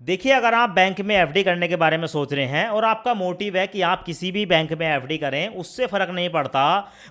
देखिए, अगर आप बैंक में एफडी करने के बारे में सोच रहे हैं और आपका मोटिव है कि आप किसी भी बैंक में एफडी करें, उससे फ़र्क नहीं पड़ता,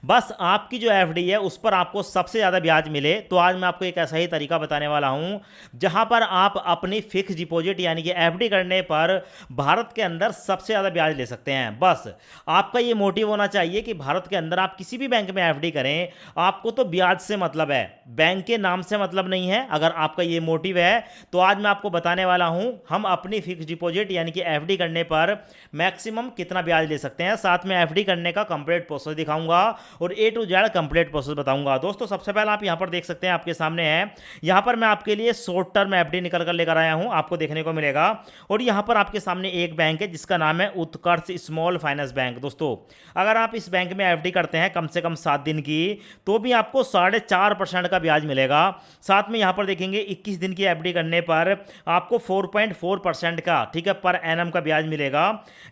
बस आपकी जो एफडी है उस पर आपको सबसे ज़्यादा ब्याज मिले, तो आज मैं आपको एक ऐसा ही तरीका बताने वाला हूं जहां पर आप अपनी फिक्स डिपॉजिट यानी कि एफडी करने पर भारत के अंदर सबसे ज़्यादा ब्याज ले सकते हैं। बस आपका ये मोटिव होना चाहिए कि भारत के अंदर आप किसी भी बैंक में एफडी करें, आपको तो ब्याज से मतलब है, बैंक के नाम से मतलब नहीं है। अगर आपका ये मोटिव है तो आज मैं आपको बताने वाला हूं हम अपनी फिक्स डिपॉजिट यानी कि एफडी करने पर मैक्सिमम कितना ब्याज ले सकते हैं। साथ में एफडी करने का कंप्लीट प्रोसेस दिखाऊंगा और ए टू जेड कंप्लीट प्रोसेस बताऊंगा। दोस्तों, सबसे पहले आप यहां पर देख सकते हैं, आपके सामने है, यहां पर मैं आपके लिए शॉर्ट टर्म एफडी निकल कर लेकर आया हूं, आपको देखने को मिलेगा। और यहां पर आपके सामने एक बैंक है जिसका नाम है उत्कर्ष स्मॉल फाइनेंस बैंक। दोस्तों, अगर आप इस बैंक में एफडी करते हैं कम से कम 7 दिन की, तो भी आपको 4.5% का ब्याज मिलेगा। साथ में यहां पर देखेंगे 21 दिन की एफडी करने पर आपको 4.4% का, ठीक है, पर एनम का ब्याज मिलेगा।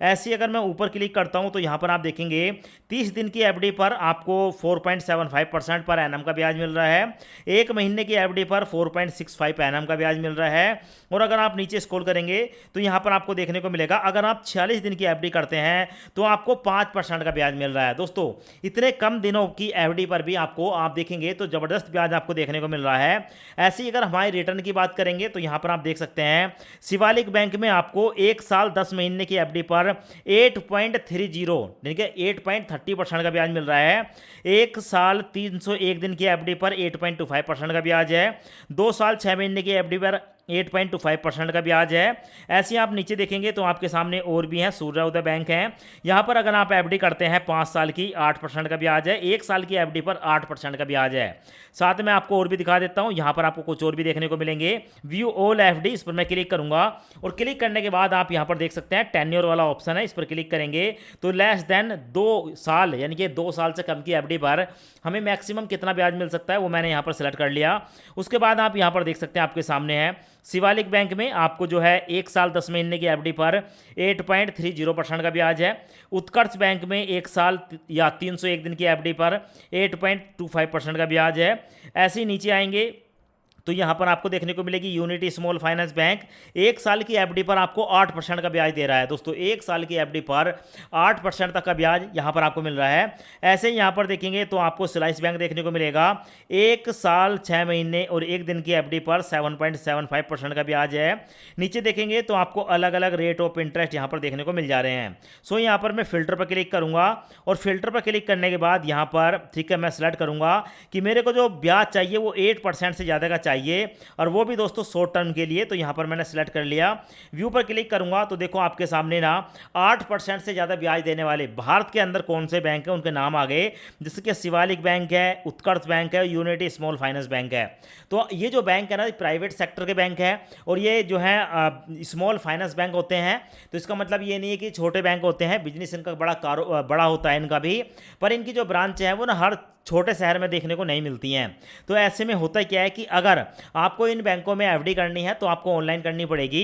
ऐसे अगर मैं ऊपर क्लिक करता हूं तो यहां पर आप देखेंगे 30 दिन की एफडी पर आपको 4.75% पर एनम का ब्याज मिल रहा है। एक महीने की एफडी पर 4.65 एनम का ब्याज मिल रहा है। और अगर आप नीचे स्क्रॉल करेंगे तो यहां पर आपको देखने को मिलेगा, अगर आप 46 दिन की एफडी करते हैं तो आपको 5% का ब्याज मिल रहा है। दोस्तों, इतने कम दिनों की एफडी पर भी आपको, आप देखेंगे तो जबरदस्त ब्याज आपको देखने को मिल रहा है। ऐसे ही अगर हमारे रिटर्न की बात करेंगे तो यहां पर आप देख सकते हैं, शिवालिक बैंक में आपको 1 साल 10 महीने की एफडी पर 8.30 यानी कि 8.30% का ब्याज मिल रहा है। 1 साल 301 दिन की एफडी पर 8.25% का ब्याज है। 2 साल 6 महीने की एफडी पर 8.25% का ब्याज है। ऐसे आप नीचे देखेंगे तो आपके सामने और भी हैं, सूर्योदय बैंक है, यहाँ पर अगर आप एफडी करते हैं 5 साल की 8% का ब्याज है। 1 साल की एफडी पर 8% का ब्याज है। साथ में आपको और भी दिखा देता हूँ, यहाँ पर आपको कुछ और भी देखने को मिलेंगे। व्यू ऑल एफडी, इस पर मैं क्लिक करूंगा और क्लिक करने के बाद आप यहाँ पर देख सकते हैं टेन्योर वाला ऑप्शन है, इस पर क्लिक करेंगे तो लेस देन 2 साल यानी कि 2 साल से कम की एफडी पर हमें मैक्सिमम कितना ब्याज मिल सकता है वो मैंने यहाँ पर सिलेक्ट कर लिया। उसके बाद आप यहाँ पर देख सकते हैं, आपके सामने है, शिवालिक बैंक में आपको जो है 1 साल 10 महीने की एफडी पर 8.30% का ब्याज है। उत्कर्ष बैंक में 1 साल या 301 दिन की एफडी पर 8.25% का ब्याज है। ऐसे ही नीचे आएंगे तो यहाँ पर आपको देखने को मिलेगी यूनिटी स्मॉल फाइनेंस बैंक, 1 साल की एफडी पर आपको 8% का ब्याज दे रहा है। दोस्तों, 1 साल की एफडी पर 8% तक का ब्याज यहाँ पर आपको मिल रहा है। ऐसे ही यहाँ पर देखेंगे तो आपको स्लाइस बैंक देखने को मिलेगा, 1 साल 6 महीने और 1 दिन की एफडी पर 7.75% का ब्याज है। नीचे देखेंगे तो आपको अलग अलग रेट ऑफ इंटरेस्ट यहाँ पर देखने को मिल जा रहे हैं। सो यहाँ पर मैं फिल्टर पर क्लिक करूँगा और फिल्टर पर क्लिक करने के बाद यहाँ पर, ठीक है, मैं सेलेक्ट करूँगा कि मेरे को जो ब्याज चाहिए वो 8% से ज़्यादा का चाहिए, और वो भी दोस्तों शॉर्ट टर्म के लिए। तो यहां पर मैंने सेलेक्ट कर लिया। व्यू पर क्लिक करूंगा तो देखो आपके सामने ना 8% से ज्यादा ब्याज देने वाले भारत के अंदर कौन से बैंक है उनके नाम आ गए, जैसे कि शिवालिक बैंक है, उत्कर्ष बैंक है, यूनिटी स्मॉल फाइनेंस बैंक है। तो ये जो बैंक है ना, प्राइवेट सेक्टर के बैंक है और ये जो है स्मॉल फाइनेंस बैंक होते हैं। तो इसका मतलब ये नहीं है कि छोटे बैंक होते हैं, बिजनेस इनका बड़ा होता है इनका भी, पर इनकी जो ब्रांच है वो ना हर छोटे शहर में देखने को नहीं मिलती हैं। तो ऐसे में होता क्या है कि अगर आपको इन बैंकों में एफडी करनी है तो आपको ऑनलाइन करनी पड़ेगी।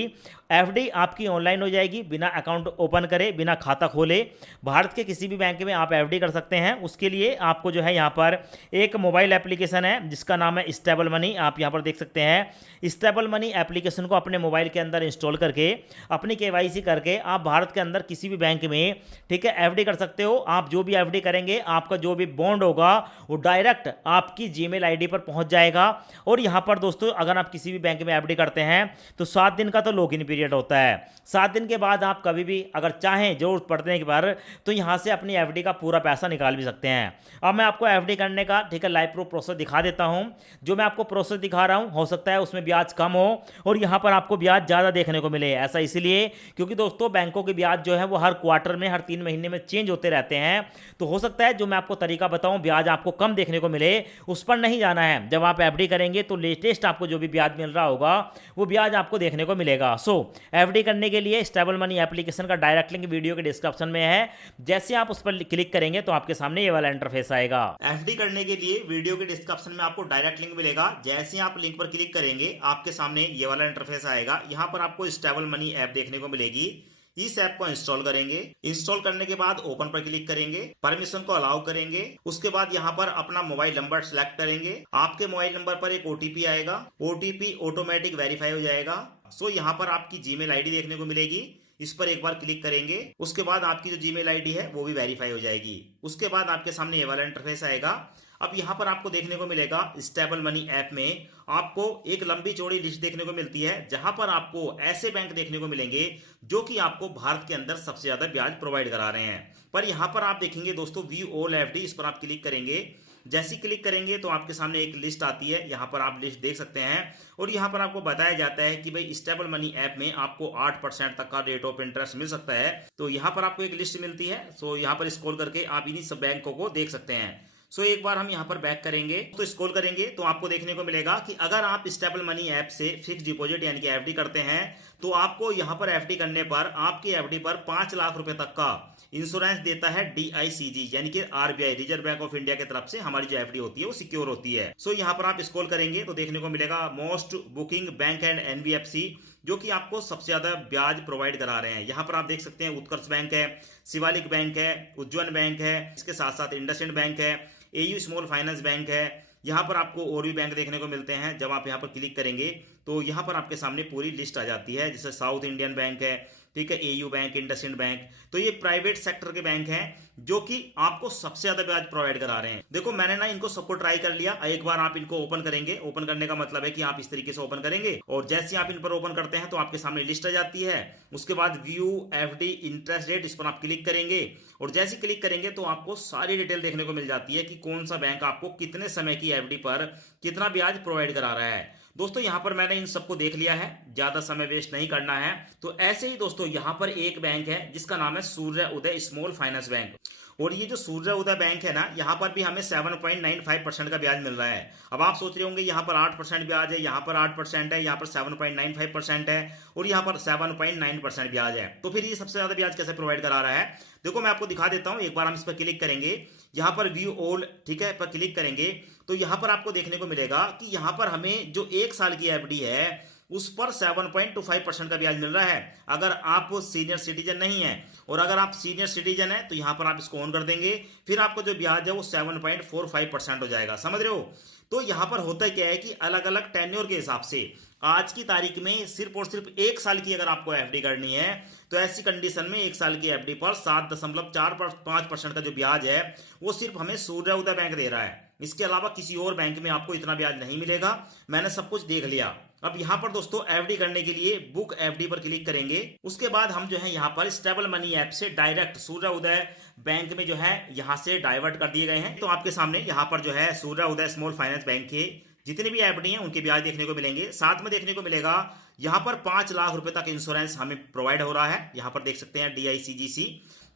एफडी आपकी ऑनलाइन हो जाएगी, बिना अकाउंट ओपन करे, बिना खाता खोले भारत के किसी भी बैंक में आप एफडी कर सकते हैं। उसके लिए आपको जो है यहाँ पर एक मोबाइल एप्लीकेशन है जिसका नाम है स्टेबल मनी, आप यहाँ पर देख सकते हैं। स्टेबल मनी एप्लीकेशन को अपने मोबाइल के अंदर इंस्टॉल करके अपनी केवाईसी करके आप भारत के अंदर किसी भी बैंक में, ठीक है, एफडी कर सकते हो। आप जो भी एफडी करेंगे, आपका जो भी बॉन्ड होगा वो डायरेक्ट आपकी जीमेल आईडी पर पहुंच जाएगा। और यहां पर दोस्तों, अगर आप किसी भी बैंक में एफडी करते हैं तो 7 दिन का तो लॉगिन पीरियड होता है। 7 दिन के बाद आप कभी भी अगर चाहें जरूरत पड़ने के पर तो यहां से अपनी एफडी का पूरा पैसा निकाल भी सकते हैं। अब मैं आपको एफडी करने का, ठीक है, लाइव प्रूफ प्रोसेस दिखा देता हूं। जो मैं आपको प्रोसेस दिखा रहा हूं हो सकता है उसमें ब्याज कम हो और यहां पर आपको ब्याज ज़्यादा देखने को मिले। ऐसा इसलिए क्योंकि दोस्तों बैंकों के ब्याज जो है वो हर क्वार्टर में, हर 3 महीने में चेंज होते रहते हैं। तो हो सकता है जो मैं आपको तरीका बताऊं ब्याज आपको कम देखने को मिले, उस पर नहीं जाना है। जब आप एफडी करेंगे तो लेटेस्ट आपको जो भी ब्याज मिल रहा होगा वो ब्याज आपको देखने को मिलेगा। सो एफडी करने के लिए स्टेबल मनी एप्लीकेशन का डायरेक्ट लिंक वीडियो के डिस्क्रिप्शन में है। जैसे आप उस पर क्लिक करेंगे तो आपके सामने ये वाला इंटरफेस आएगा। एफडी करने के लिए वीडियो के डिस्क्रिप्शन में आपको डायरेक्ट लिंक मिलेगा। जैसे ही आप लिंक पर क्लिक करेंगे आपके सामने ये वाला इंटरफेस आएगा। यहाँ पर आपको स्टेबल मनी ऐप देखने को मिलेगी। इस ऐप को इंस्टॉल करेंगे। इंस्टॉल करने के बाद ओपन पर क्लिक करेंगे, परमिशन को अलाउ करेंगे। उसके बाद यहाँ पर अपना मोबाइल नंबर सेलेक्ट करेंगे। आपके मोबाइल नंबर पर एक ओटीपी आएगा, ओटीपी ऑटोमेटिक वेरीफाई हो जाएगा। सो यहाँ पर आपकी जीमेल आईडी देखने को मिलेगी, इस पर एक बार क्लिक करेंगे, उसके बाद आपकी जो जीमेल आईडी है वो भी वेरीफाई हो जाएगी। उसके बाद आपके सामने ये वाला इंटरफेस आएगा। अब यहाँ पर आपको देखने को मिलेगा स्टेबल मनी ऐप में आपको एक लंबी चौड़ी लिस्ट देखने को मिलती है, जहां पर आपको ऐसे बैंक देखने को मिलेंगे जो कि आपको भारत के अंदर सबसे ज्यादा ब्याज प्रोवाइड करा रहे हैं। पर यहाँ पर आप देखेंगे दोस्तों व्यू ऑल एफडी, इस पर आप क्लिक करेंगे। जैसे ही क्लिक करेंगे तो आपके सामने एक लिस्ट आती है, यहाँ पर आप लिस्ट देख सकते हैं और यहाँ पर आपको बताया जाता है कि भाई स्टेबल मनी ऐप में आपको 8% तक का रेट ऑफ इंटरेस्ट मिल सकता है। तो यहाँ पर आपको एक लिस्ट मिलती है। सो यहाँ पर स्क्रॉल करके आप इन्हीं सब बैंकों को देख सकते हैं। सो एक बार हम यहाँ पर बैक करेंगे तो स्क्रॉल करेंगे तो आपको देखने को मिलेगा कि अगर आप स्टेबल मनी ऐप से फिक्स डिपॉजिट यानी कि एफडी करते हैं तो आपको यहाँ पर एफडी करने पर आपकी एफडी पर 5 लाख रुपए तक का इंश्योरेंस देता है डीआईसीजी यानी कि RBI, reserve bank of India की तरफ से हमारी जो एफडी होती है वो सिक्योर होती है। सो यहाँ पर आप स्क्रॉल करेंगे तो देखने को मिलेगा most booking bank and NBFC, जो कि आपको सबसे ज्यादा ब्याज प्रोवाइड करा रहे हैं। यहाँ पर आप देख सकते हैं उत्कर्ष बैंक है, शिवालिक बैंक है, उज्जवल बैंक है, इसके साथ साथ इंडसइंड बैंक है, एयू स्मॉल फाइनेंस बैंक है। यहाँ पर आपको और भी बैंक देखने को मिलते हैं। जब आप यहाँ पर क्लिक करेंगे तो यहाँ पर आपके सामने पूरी लिस्ट आ जाती है, जैसे साउथ इंडियन बैंक है, ठीक है, एयू बैंक, इंडसइंड बैंक। तो ये प्राइवेट सेक्टर के बैंक हैं जो कि आपको सबसे ज्यादा ब्याज प्रोवाइड करा रहे हैं। देखो मैंने ना इनको सबको ट्राई कर लिया। एक बार आप इनको ओपन करेंगे, ओपन करने का मतलब है कि आप इस तरीके से ओपन करेंगे और जैसे आप इन पर ओपन करते हैं तो आपके सामने लिस्ट आ जाती है। उसके बाद व्यू एफडी इंटरेस्ट रेट, इस पर आप क्लिक करेंगे और जैसे क्लिक करेंगे तो आपको सारी डिटेल देखने को मिल जाती है कि कौन सा बैंक आपको कितने समय की एफडी पर कितना ब्याज प्रोवाइड करा रहा है। दोस्तों यहाँ पर मैंने इन सबको देख लिया है, ज्यादा समय वेस्ट नहीं करना है। तो ऐसे ही दोस्तों यहाँ पर एक बैंक है जिसका नाम है सूर्य उदय स्मॉल फाइनेंस बैंक, और ये जो सूर्य उदय बैंक है ना, यहाँ पर भी हमें 7.95% का ब्याज मिल रहा है। अब आप सोच रहे होंगे यहाँ पर 8% ब्याज है, यहाँ पर 8% है, यहाँ पर 7.95% है और यहाँ पर 7.9% ब्याज है। तो फिर ये सबसे ज्यादा ब्याज कैसे प्रोवाइड करा रहा है? देखो मैं आपको दिखा देता हूँ। एक बार हम इस पर क्लिक करेंगे, यहाँ पर व्यू ऑल, ठीक है, पर क्लिक करेंगे तो यहाँ पर आपको देखने को मिलेगा कि यहाँ पर हमें जो 1 साल की एफडी है उस पर 7.25% का ब्याज मिल रहा है अगर आप सीनियर सिटीजन नहीं है। और अगर आप सीनियर सिटीजन है तो यहां पर आप इसको ऑन कर देंगे, फिर आपको जो ब्याज है वो 7.45% हो जाएगा। समझ रहे हो? तो यहां पर होता क्या है कि अलग अलग टेन्योर के हिसाब से आज की तारीख में सिर्फ और सिर्फ 1 साल की अगर आपको एफडी करनी है तो ऐसी कंडीशन में 1 साल की एफडी पर 7.45% का जो ब्याज है वो सिर्फ हमें सूर्य उदय बैंक दे रहा है। इसके अलावा किसी और बैंक में आपको इतना ब्याज नहीं मिलेगा। मैंने सब कुछ देख लिया। अब यहाँ पर दोस्तों एफडी करने के लिए बुक एफडी पर क्लिक करेंगे। उसके बाद हम जो है यहाँ पर स्टेबल मनी ऐप से डायरेक्ट सूर्य उदय बैंक में जो है यहाँ से डाइवर्ट कर दिए गए हैं। तो आपके सामने यहाँ पर जो है सूर्य उदय स्मॉल फाइनेंस बैंक के जितने भी एफडी हैं उनके ब्याज देखने को मिलेंगे। साथ में देखने को मिलेगा यहाँ पर 5 लाख रुपए तक इंश्योरेंस हमें प्रोवाइड हो रहा है। यहाँ पर देख सकते हैं डीआईसीजीसी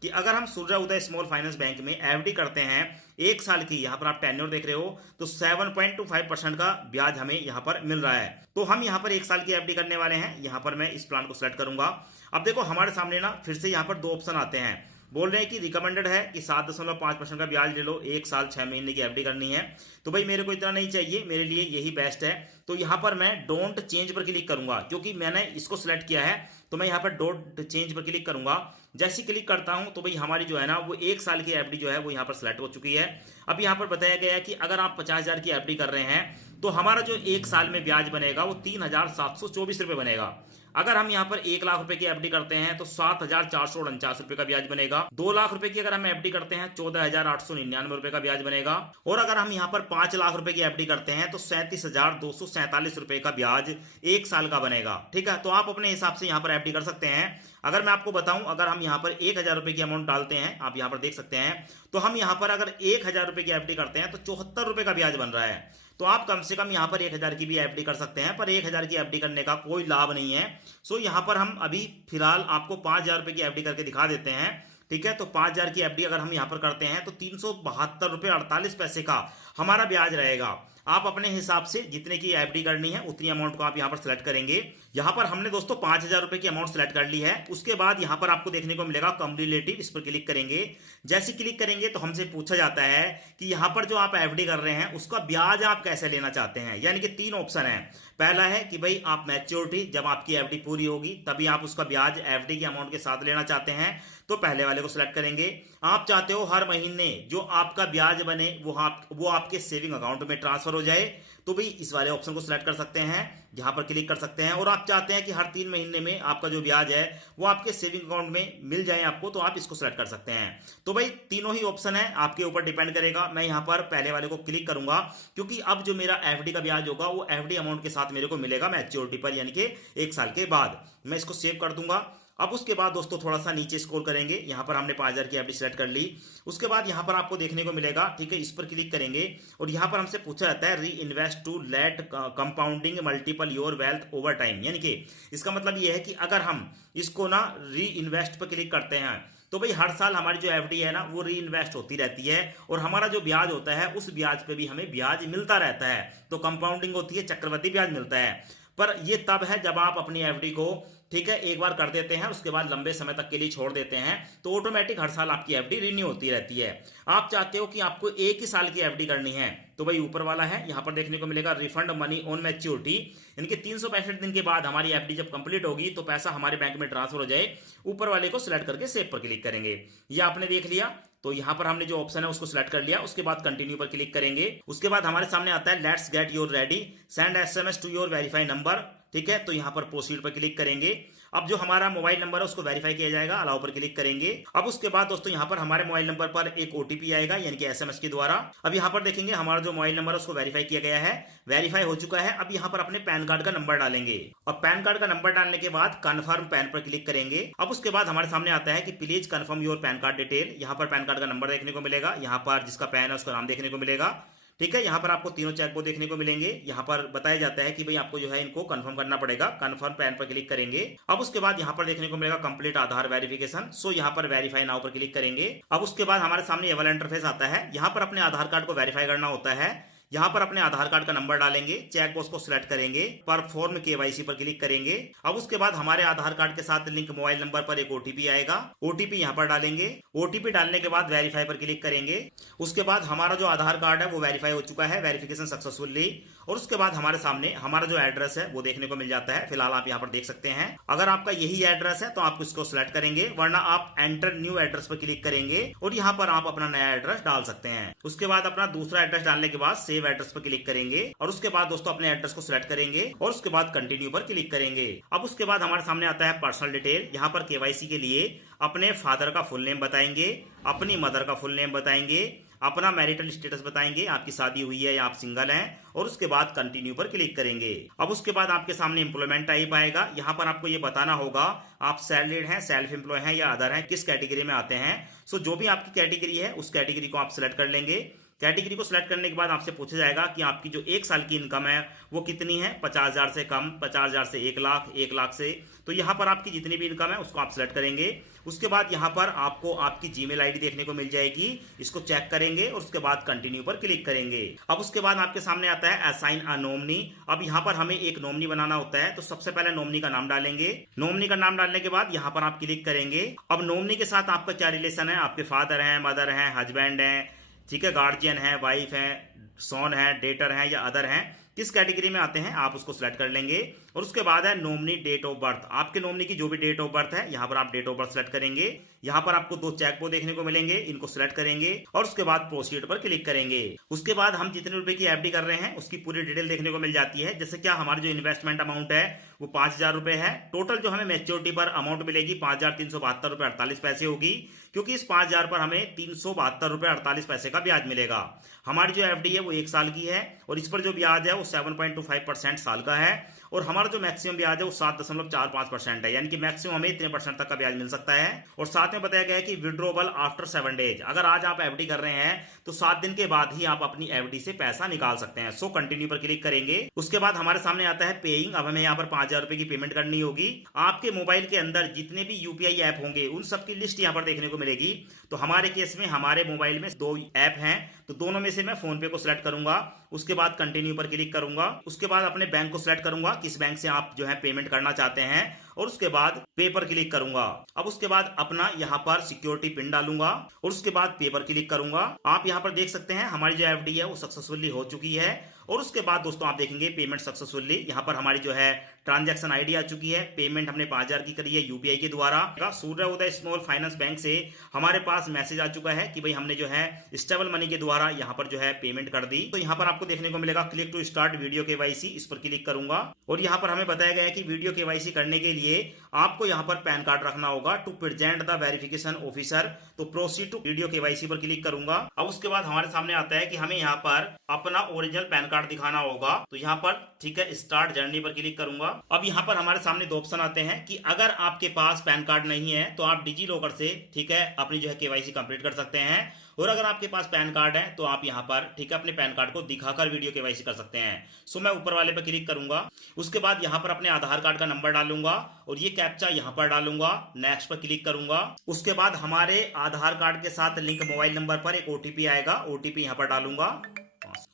कि अगर हम सूर्य उदय स्मॉल फाइनेंस बैंक में एफडी करते हैं 1 साल की, यहाँ पर आप टेन्योर देख रहे हो, तो 7.25% का ब्याज हमें यहाँ पर मिल रहा है। तो हम यहाँ पर 1 साल की एफडी करने वाले हैं। यहाँ पर मैं इस प्लान को सिलेक्ट करूंगा। अब देखो हमारे सामने ना फिर से यहाँ पर 2 ऑप्शन आते हैं। बोल रहे हैं कि रिकमेंडेड है कि 7.5% का ब्याज ले लो, 1 साल 6 महीने की एफडी करनी है। तो भाई मेरे को इतना नहीं चाहिए, मेरे लिए यही बेस्ट है। तो यहाँ पर मैं डोंट चेंज पर क्लिक करूंगा क्योंकि मैंने इसको सिलेक्ट किया है। तो मैं यहाँ पर डोंट चेंज पर क्लिक करूंगा। जैसे क्लिक करता हूं तो भाई हमारी जो है ना वो 1 साल की एफडी जो है वो यहाँ पर सिलेक्ट हो चुकी है। अब यहाँ पर बताया गया है कि अगर आप 50,000 की एफडी कर रहे हैं तो हमारा जो 1 साल में ब्याज बनेगा वो 3,724 रुपए बनेगा। अगर हम यहाँ पर 1 लाख रुपए की एफडी करते हैं तो 7,449 रुपए का ब्याज बनेगा। 2 लाख रुपए की अगर हम एफडी करते हैं 14,899 रुपए का ब्याज बनेगा। और अगर हम यहाँ पर 5 लाख रुपए की एफडी करते हैं तो 37,247 रुपए का ब्याज 1 साल का बनेगा। ठीक है, तो आप अपने हिसाब से यहाँ पर एफडी कर सकते हैं। अगर मैं आपको बताऊं, अगर हम यहाँ पर 1,000 रुपए की अमाउंट डालते हैं, आप यहाँ पर देख सकते हैं, तो हम यहाँ पर अगर 1,000 रुपए की एफडी करते हैं तो 74 रुपए का ब्याज बन रहा है। तो आप कम से कम यहाँ पर 1,000 की भी एफडी कर सकते हैं, पर 1,000 की एफडी करने का कोई लाभ नहीं है। सो यहाँ पर हम अभी फिलहाल आपको 5,000 रुपए की एफडी करके दिखा देते हैं। ठीक है, तो 5,000 की एफडी अगर हम यहाँ पर करते हैं तो 372 रुपए 48 पैसे का हमारा ब्याज रहेगा। आप अपने हिसाब से जितने की एफडी करनी है उतनी अमाउंट को आप यहाँ पर सिलेक्ट करेंगे। यहाँ पर हमने दोस्तों 5,000 रुपए की अमाउंट सिलेक्ट कर ली है। उसके बाद यहाँ पर आपको देखने को मिलेगा कम रिलेटिव, इस पर क्लिक करेंगे। जैसे क्लिक करेंगे तो हमसे पूछा जाता है कि यहाँ पर जो आप एफडी कर रहे हैं उसका ब्याज आप कैसे लेना चाहते हैं। यानी कि 3 ऑप्शन है। पहला है कि भाई आप मैच्योरिटी, जब आपकी एफडी पूरी होगी तभी आप उसका ब्याज एफडी के अमाउंट के साथ लेना चाहते हैं, तो पहले वाले को सिलेक्ट करेंगे। आप चाहते हो हर महीने जो आपका ब्याज बने वो आपके सेविंग अकाउंट में ट्रांसफर हो जाए, तो भाई इस वाले ऑप्शन को सिलेक्ट कर सकते हैं, यहाँ पर क्लिक कर सकते हैं। और आप चाहते हैं कि हर 3 महीने में आपका जो ब्याज है वो आपके सेविंग अकाउंट में मिल जाए आपको, तो आप इसको सिलेक्ट कर सकते हैं। तो भाई तीनों ही ऑप्शन है, आपके ऊपर डिपेंड करेगा। मैं यहाँ पर पहले वाले को क्लिक करूंगा क्योंकि अब जो मेरा एफडी का ब्याज होगा वो एफडी अमाउंट के साथ मेरे को मिलेगा मैच्योरिटी पर, यानी कि 1 साल के बाद। मैं इसको सेव कर दूंगा। अब उसके बाद दोस्तों थोड़ा सा नीचे स्क्रॉल करेंगे, यहाँ पर हमने 5000 की एफडी सेलेक्ट कर ली। उसके बाद यहाँ पर आपको देखने को मिलेगा, ठीक है, इस पर क्लिक करेंगे और यहाँ पर हमसे पूछा जाता है reinvest to let compounding multiple your wealth over time, यानी कि इसका मतलब ये है कि अगर हम इसको ना री इन्वेस्ट पर क्लिक करते हैं तो भाई हर साल हमारी जो एफडी है ना वो री इन्वेस्ट होती रहती है और हमारा जो ब्याज होता है उस ब्याज पे भी हमें ब्याज मिलता रहता है। तो कंपाउंडिंग होती है, चक्रवृद्धि ब्याज मिलता है। पर ये तब है जब आप अपनी एफडी को, ठीक है, एक बार कर देते हैं, उसके बाद लंबे समय तक के लिए छोड़ देते हैं तो ऑटोमेटिक हर साल आपकी एफडी रिन्यू होती रहती है। आप चाहते हो कि आपको 1 ही साल की एफडी करनी है तो भाई ऊपर वाला है, यहाँ पर देखने को मिलेगा रिफंड मनी ऑन मैच्योरिटी, इनके 365 दिन के बाद हमारी एफडी जब कंप्लीट होगी तो पैसा हमारे बैंक में ट्रांसफर हो जाए। ऊपर वाले को सिलेक्ट करके सेव पर क्लिक करेंगे। ये आपने देख लिया, तो यहां पर हमने जो ऑप्शन है उसको सिलेक्ट कर लिया। उसके बाद कंटिन्यू पर क्लिक करेंगे। उसके बाद हमारे सामने आता है let's get your ready, send SMS to your verify number, ठीक है, तो यहां पर प्रोसीड पर क्लिक करेंगे। अब जो हमारा मोबाइल नंबर है उसको वेरीफाई किया जाएगा, अलाउ पर क्लिक करेंगे। अब उसके बाद दोस्तों यहां पर हमारे मोबाइल नंबर पर एक ओटीपी आएगा, यानी कि एसएमएस के द्वारा। अब यहां पर देखेंगे हमारा जो मोबाइल नंबर है उसको वेरीफाई किया गया है, वेरीफाई हो चुका है। अब यहां पर अपने पैन कार्ड का नंबर डालेंगे और पैन कार्ड का नंबर डालने के बाद कन्फर्म पैन पर क्लिक करेंगे। अब उसके बाद हमारे सामने आता है कि please confirm your pan card detail. यहां पर पैन कार्ड का नंबर देखने को मिलेगा, यहाँ पर जिसका पैन है उसका नाम देखने को मिलेगा, ठीक है। यहाँ पर आपको तीनों चेकबॉक्स देखने को मिलेंगे। यहाँ पर बताया जाता है कि भाई आपको जो है इनको कंफर्म करना पड़ेगा, कंफर्म पैन पर क्लिक करेंगे। अब उसके बाद यहाँ पर देखने को मिलेगा कंप्लीट आधार वेरिफिकेशन, सो यहाँ पर वेरीफाई नाउ पर क्लिक करेंगे। अब उसके बाद हमारे सामने ये वाला इंटरफेस आता है, यहाँ पर अपने आधार कार्ड को वेरीफाई करना होता है। यहाँ पर अपने आधार कार्ड का नंबर डालेंगे, चेक बॉक्स को सिलेक्ट करेंगे, परफॉर्म केवाईसी पर क्लिक करेंगे। अब उसके बाद हमारे आधार कार्ड के साथ लिंक मोबाइल नंबर पर एक ओटीपी आएगा, ओटीपी यहाँ पर डालेंगे। ओटीपी डालने के बाद वेरीफाई पर क्लिक करेंगे। उसके बाद हमारा जो आधार कार्ड है वो वेरीफाई हो चुका है, वेरिफिकेशन सक्सेसफुली। और उसके बाद हमारे सामने हमारा जो एड्रेस है वो देखने को मिल जाता है। फिलहाल आप यहाँ पर देख सकते हैं, अगर आपका यही एड्रेस है तो आप इसको सिलेक्ट करेंगे, वरना आप एंटर न्यू एड्रेस पर क्लिक करेंगे और यहाँ पर आप अपना नया एड्रेस डाल सकते हैं। उसके बाद अपना दूसरा एड्रेस डालने के बाद सेव एड्रेस पर क्लिक करेंगे और उसके बाद दोस्तों अपने एड्रेस को सिलेक्ट करेंगे और उसके बाद कंटिन्यू पर क्लिक करेंगे। अब उसके बाद हमारे सामने आता है पर्सनल डिटेल। यहाँ पर केवाईसी के लिए अपने फादर का फुल नेम बताएंगे, अपनी मदर का फुल नेम बताएंगे, अपना मैरिटल स्टेटस बताएंगे, आपकी शादी हुई है या आप सिंगल हैं, और उसके बाद कंटिन्यू पर क्लिक करेंगे। अब उसके बाद आपके सामने एम्प्लॉयमेंट टाइप आएगा। यहाँ पर आपको ये बताना होगा आप सैलरीड हैं, सेल्फ एम्प्लॉय हैं या अदर हैं, किस कैटेगरी में आते हैं। सो जो भी आपकी कैटेगरी है उस कैटेगरी को आप सिलेक्ट कर लेंगे। कैटेगरी को सिलेक्ट करने के बाद आपसे पूछा जाएगा कि आपकी जो 1 साल की इनकम है वो कितनी है, 50,000 से कम, 50,000 से 1 लाख, 1 लाख से। तो यहाँ पर आपकी जितनी भी इनकम है उसको आप सिलेक्ट करेंगे। उसके बाद यहाँ पर आपको आपकी जीमेल आईडी देखने को मिल जाएगी, इसको चेक करेंगे और उसके बाद कंटिन्यू पर क्लिक करेंगे। अब उसके बाद आपके सामने आता है असाइन अ नॉमिनी। अब यहाँ पर हमें एक नॉमिनी बनाना होता है, तो सबसे पहले नॉमिनी का नाम डालेंगे। नॉमिनी का नाम डालने के बाद यहाँ पर आप क्लिक करेंगे। अब नॉमिनी के साथ आपका क्या रिलेशन है, आपके फादर हैं, मदर हैं, हस्बैंड हैं, ठीक है, गार्जियन है, वाइफ है, सॉन है, डेटर है या अदर हैं, किस कैटेगरी में आते हैं आप उसको सिलेक्ट कर लेंगे। और उसके बाद है नॉमिनी डेट ऑफ बर्थ। आपके नॉमिनी की जो भी डेट ऑफ बर्थ है यहाँ पर आप डेट ऑफ बर्थ सेलेक्ट करेंगे। यहाँ पर आपको 2 चेकबॉक्स देखने को मिलेंगे, इनको सिलेक्ट करेंगे और उसके बाद प्रोसीड पर क्लिक करेंगे। उसके बाद हम जितने रुपए की एफडी कर रहे हैं उसकी पूरी डिटेल देखने को मिल जाती है। जैसे क्या हमारी जो इन्वेस्टमेंट अमाउंट है वो 5,000 रुपए है। टोटल जो हमें मैच्योरिटी पर अमाउंट मिलेगी 5,372 रुपए 48 पैसे होगी, क्योंकि इस 5,000 पर हमें 372 रुपए 48 पैसे का ब्याज मिलेगा। हमारी जो एफडी है वो 1 साल की है और इस पर जो ब्याज है वो 7.25% साल का है और हमारा जो मैक्सिमम ब्याज है वो 7.45% है, यानी कि मैक्सिमम हमें इतने % तक का ब्याज मिल सकता है। और साथ में बताया गया है कि विड्रॉबल आफ्टर 7 डेज। अगर आज आप एफडी कर रहे हैं तो 7 दिन के बाद ही आप अपनी एफडी से पैसा निकाल सकते हैं। सो कंटिन्यू पर क्लिक करेंगे। उसके बाद हमारे सामने आता है पेइंग। अब हमें यहाँ पर 5,000 रुपए की पेमेंट करनी होगी। आपके मोबाइल के अंदर जितने भी यूपीआई ऐप होंगे उन सबकी लिस्ट यहाँ पर देखने को मिलेगी। तो हमारे केस में हमारे मोबाइल में 2 ऐप हैं, तो दोनों में से मैं फोन पे को सिलेक्ट करूंगा। उसके बाद कंटिन्यू पर क्लिक करूंगा। उसके बाद अपने बैंक को सिलेक्ट करूंगा, किस बैंक से आप जो है पेमेंट करना चाहते हैं, और उसके बाद पे पर क्लिक करूंगा। अब उसके बाद अपना यहाँ पर सिक्योरिटी पिन डालूंगा और उसके बाद पे पर क्लिक करूंगा। आप यहाँ पर देख सकते हैं हमारी जो एफडी है वो सक्सेसफुली हो चुकी है और उसके बाद दोस्तों आप देखेंगे पेमेंट सक्सेसफुली, यहाँ पर हमारी जो है ट्रांजैक्शन आईडी आ चुकी है, पेमेंट हमने 5,000 की करी है यूपीआई के द्वारा। सूर्य उदय स्मॉल फाइनेंस बैंक से हमारे पास मैसेज आ चुका है कि भाई हमने जो है स्टेबल मनी के द्वारा यहाँ पर जो है पेमेंट कर दी। तो यहाँ पर आपको देखने को मिलेगा click to start video KYC, इस पर क्लिक करूंगा और यहाँ पर हमें बताया गया है कि वीडियो केवाईसी करने के लिए आपको यहाँ पर पैन कार्ड रखना होगा to present the verification officer. तो प्रोसीड टू वीडियो केवाईसी पर क्लिक करूंगा। अब उसके बाद हमारे सामने आता है कि हमें यहाँ पर अपना ओरिजिनल पैन कार्ड दिखाना होगा। तो यहाँ पर ठीक है स्टार्ट जर्नी पर क्लिक करूंगा। अब यहाँ पर हमारे सामने दो ऑप्शन आते हैं कि अगर आपके पास पैन कार्ड नहीं है तो आप डिजी लॉकर से ठीक है अपनी जो है केवाईसी कंप्लीट कर सकते हैं, और अगर आपके पास पैन कार्ड है तो आप यहाँ पर ठीक है अपने पैन कार्ड को दिखाकर वीडियो केवाईसी कर सकते हैं। सो मैं ऊपर वाले पर क्लिक करूंगा। उसके बाद यहाँ पर अपने आधार कार्ड का नंबर डालूंगा और ये कैप्चा यहाँ पर डालूंगा, नेक्स्ट पर क्लिक करूंगा। उसके बाद हमारे आधार कार्ड के साथ लिंक मोबाइल नंबर पर एक ओटीपी आएगा, ओटीपी यहाँ पर डालूंगा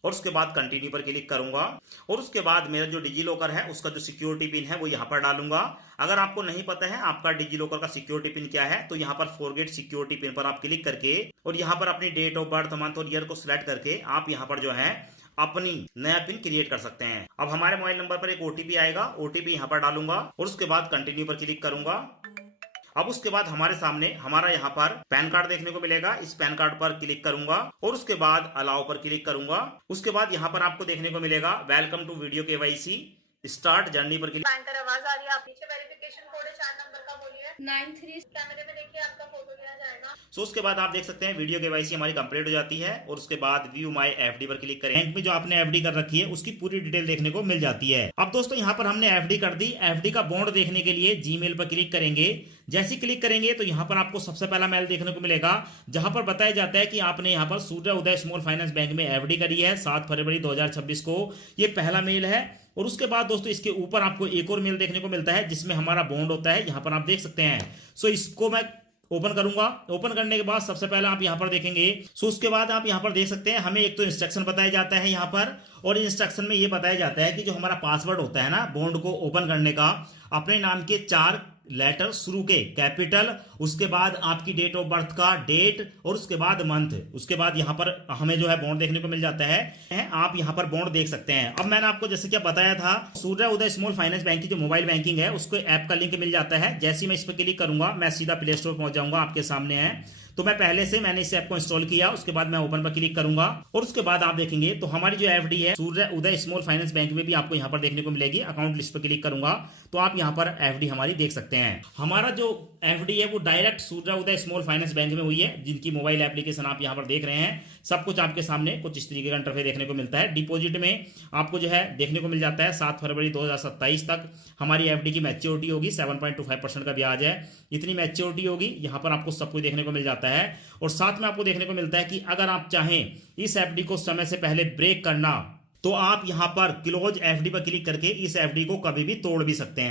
और उसके बाद कंटिन्यू पर क्लिक करूंगा। और उसके बाद मेरा जो डिजी लॉकर है उसका जो सिक्योरिटी पिन है वो यहाँ पर डालूंगा। अगर आपको नहीं पता है आपका डिजी लॉकर का सिक्योरिटी पिन क्या है तो यहाँ पर फॉरगेट सिक्योरिटी पिन पर आप क्लिक करके और यहाँ पर अपनी डेट ऑफ बर्थ, मंथ और ईयर को सिलेक्ट करके आप यहाँ पर जो है अपनी नया पिन क्रिएट कर सकते हैं। अब हमारे मोबाइल नंबर पर एक ओटीपी आएगा, ओटीपी यहाँ पर डालूंगा और उसके बाद कंटिन्यू पर क्लिक करूंगा। अब उसके बाद हमारे सामने हमारा यहाँ पर पैन कार्ड देखने को मिलेगा, इस पैन कार्ड पर क्लिक करूंगा और उसके बाद अलाउ पर क्लिक करूंगा। उसके बाद यहाँ पर आपको देखने को मिलेगा welcome to video KYC, start journey पर क्लिक। बैंकर आवाज आ रही है, आप पीछे वेरिफिकेशन कोड है 4 नंबर का, बोलिए 93। कैमरे में देखिए आपका फोटो लिया जाएगा। सो उसके बाद आप देख सकते हैं वीडियो केवाईसी हमारी कंप्लीट हो जाती है और उसके बाद व्यू माय एफडी पर क्लिक करें। बैंक में जो आपने एफडी कर रखी है उसकी पूरी डिटेल देखने को मिल जाती है। अब दोस्तों यहाँ पर हमने एफडी कर दी, एफडी का बॉन्ड देखने के लिए जीमेल पर क्लिक करेंगे। जैसे क्लिक करेंगे तो यहाँ पर आपको सबसे पहला मेल देखने को मिलेगा जहां पर बताया जाता है कि आपने यहाँ पर सूर्य उदय स्मॉल फाइनेंस बैंक में एफडी करी है 7 फरवरी 2026 को। ये पहला मेल है। और उसके बाद दोस्तों इसके ऊपर आपको एक और मेल देखने को मिलता है जिसमें हमारा बॉन्ड होता है, यहाँ पर आप देख सकते हैं। सो इसको मैं ओपन करूंगा। ओपन करने के बाद सबसे पहले आप यहाँ पर देखेंगे। सो उसके बाद आप यहाँ पर देख सकते हैं हमें एक तो इंस्ट्रक्शन बताया जाता है यहाँ पर, और इंस्ट्रक्शन में ये बताया जाता है कि जो हमारा पासवर्ड होता है ना बॉन्ड को ओपन करने का, अपने नाम के 4 लेटर शुरू के कैपिटल, उसके बाद आपकी डेट ऑफ बर्थ का डेट और उसके बाद मंथ, उसके बाद यहाँ पर हमें जो है बॉन्ड देखने को मिल जाता है। आप यहाँ पर बॉन्ड देख सकते हैं। अब मैंने आपको जैसे क्या बताया था सूर्य उदय स्मॉल फाइनेंस बैंक की जो मोबाइल बैंकिंग है उसको ऐप का लिंक मिल जाता है। जैसे ही मैं इस पर क्लिक करूंगा मैं सीधा प्ले स्टोर पहुंच जाऊंगा, आपके सामने है। तो मैं पहले से मैंने इस ऐप को इंस्टॉल किया, उसके बाद मैं ओपन पर क्लिक करूंगा और उसके बाद आप देखेंगे तो हमारी जो एफडी है सूर्य उदय स्मॉल फाइनेंस बैंक में भी आपको यहाँ पर देखने को मिलेगी। अकाउंट लिस्ट पर क्लिक करूंगा तो आप यहाँ पर एफडी हमारी देख सकते हैं। हमारा जो एफडी है वो डायरेक्ट सूर्य उदय स्मॉल फाइनेंस बैंक में हुई है, जिनकी मोबाइल एप्लीकेशन आप यहाँ पर देख रहे हैं। सब कुछ आपके सामने कुछ इस तरीके का इंटरफेस देखने को मिलता है। डिपॉजिट में आपको जो है देखने को मिल जाता है 7 फरवरी 2027 तक हमारी एफडी की मैच्योरिटी होगी, 7.25% का ब्याज है, इतनी मैच्योरिटी होगी। यहाँ पर आपको सब कुछ देखने को मिल जाता है और साथ में आपको देखने को मिलता है कि अगर आप चाहें इस एफडी को समय से पहले ब्रेक करना तो आप यहां पर क्लोज एफडी पर क्लिक करके इस एफडी को कभी भी तोड़ भी सकते हैं।